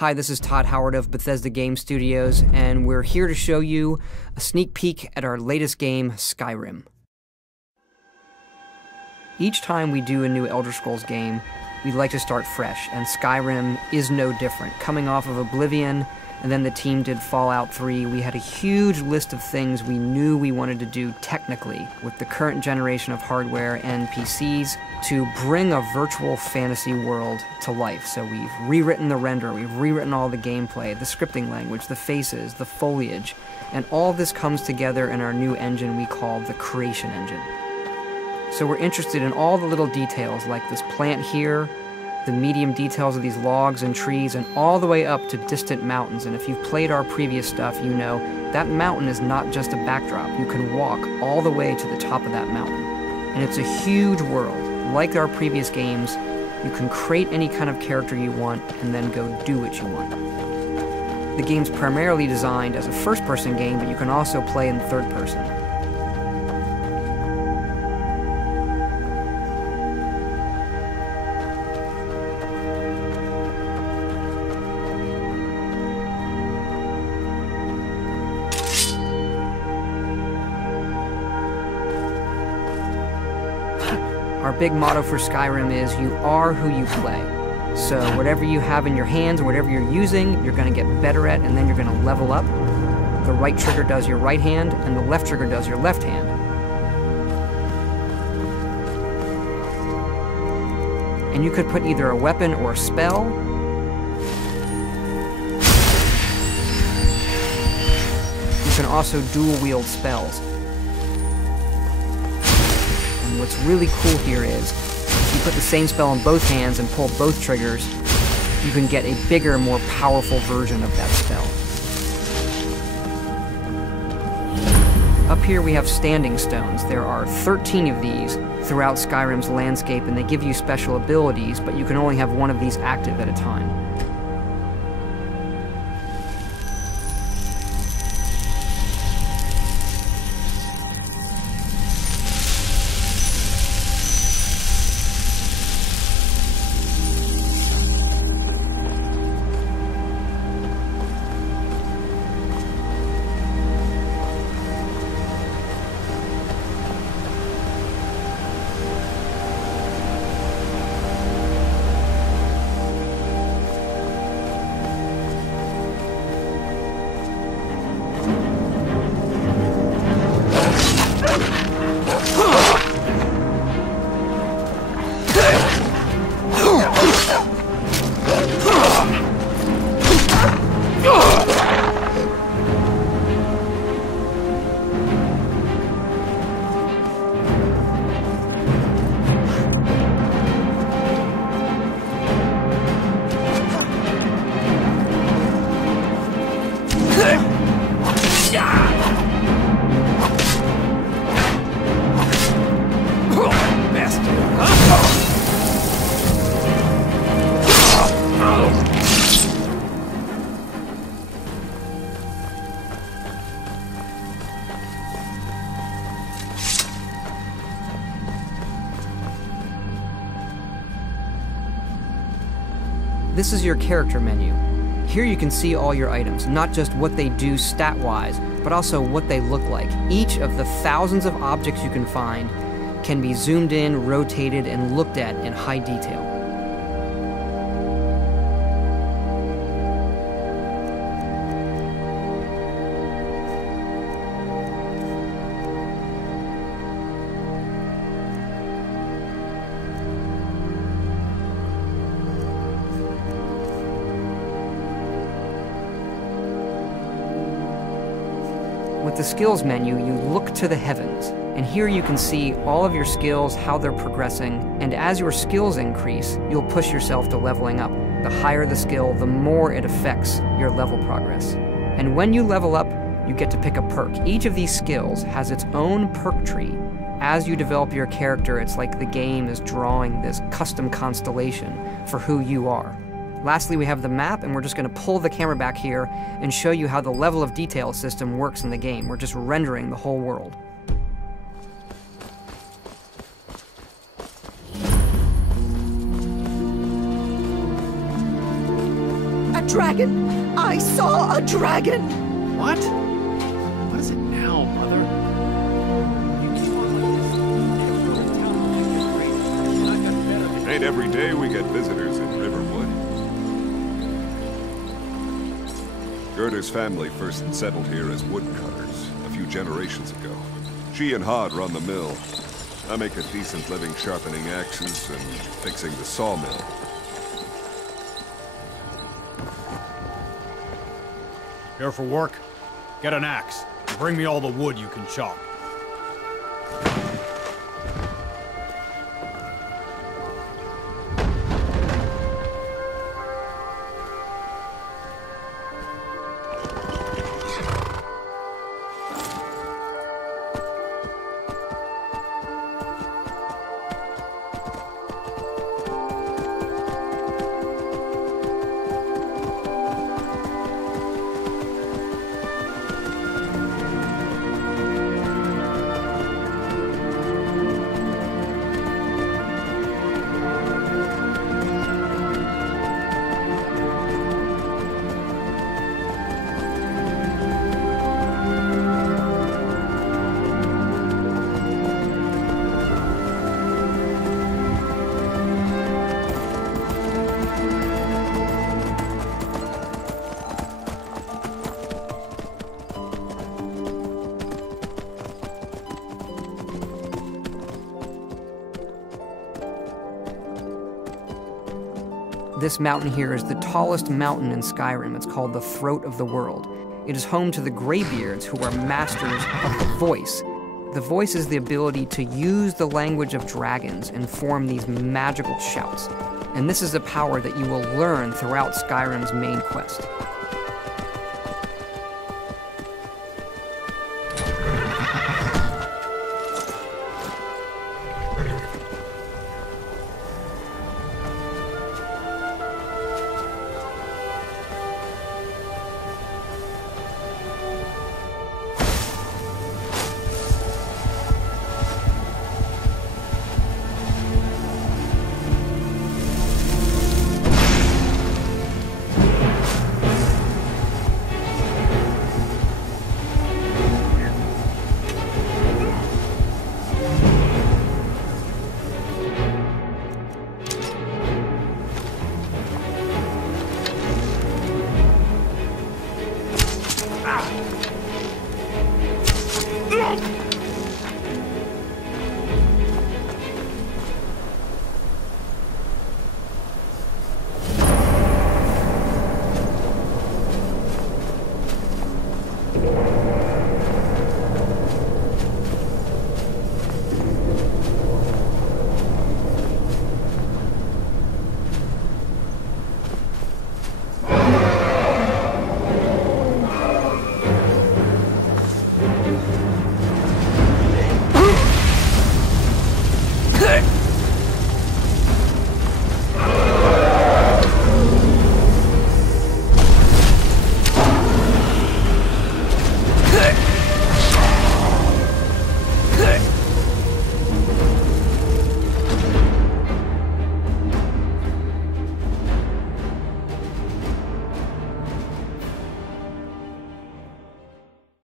Hi, this is Todd Howard of Bethesda Game Studios, and we're here to show you a sneak peek at our latest game, Skyrim. Each time we do a new Elder Scrolls game, we'd like to start fresh, and Skyrim is no different. Coming off of Oblivion, and then the team did Fallout 3, we had a huge list of things we knew we wanted to do technically with the current generation of hardware and PCs to bring a virtual fantasy world to life. So we've rewritten the render, we've rewritten all the gameplay, the scripting language, the faces, the foliage, and all this comes together in our new engine we call the Creation Engine. So we're interested in all the little details like this plant here, the medium details of these logs and trees, and all the way up to distant mountains. And if you've played our previous stuff, you know that mountain is not just a backdrop. You can walk all the way to the top of that mountain. And it's a huge world. Like our previous games, you can create any kind of character you want and then go do what you want. The game's primarily designed as a first-person game, but you can also play in third person. Our big motto for Skyrim is, you are who you play. So whatever you have in your hands, or whatever you're using, you're going to get better at, and then you're going to level up. The right trigger does your right hand, and the left trigger does your left hand. And you could put either a weapon or a spell. You can also dual-wield spells. What's really cool here is, if you put the same spell in both hands and pull both triggers, you can get a bigger, more powerful version of that spell. Up here we have standing stones. There are 13 of these throughout Skyrim's landscape, and they give you special abilities, but you can only have one of these active at a time. This is your character menu. Here you can see all your items, not just what they do stat-wise, but also what they look like. Each of the thousands of objects you can find can be zoomed in, rotated, and looked at in high detail. With the skills menu, you look to the heavens, and here you can see all of your skills, how they're progressing, and as your skills increase, you'll push yourself to leveling up. The higher the skill, the more it affects your level progress. And when you level up, you get to pick a perk. Each of these skills has its own perk tree. As you develop your character, it's like the game is drawing this custom constellation for who you are. Lastly, we have the map, and we're just going to pull the camera back here and show you how the level of detail system works in the game. We're just rendering the whole world. dragon! I saw a dragon! What? What is it now, Mother? Ain't every day we get visitors in Riverwood. Gerda's family first settled here as woodcutters a few generations ago. She and Todd run the mill. I make a decent living sharpening axes and fixing the sawmill. Here for work? Get an axe. And bring me all the wood you can chop. This mountain here is the tallest mountain in Skyrim. It's called the Throat of the World. It is home to the Greybeards, who are masters of the voice. The voice is the ability to use the language of dragons and form these magical shouts. And this is a power that you will learn throughout Skyrim's main quest.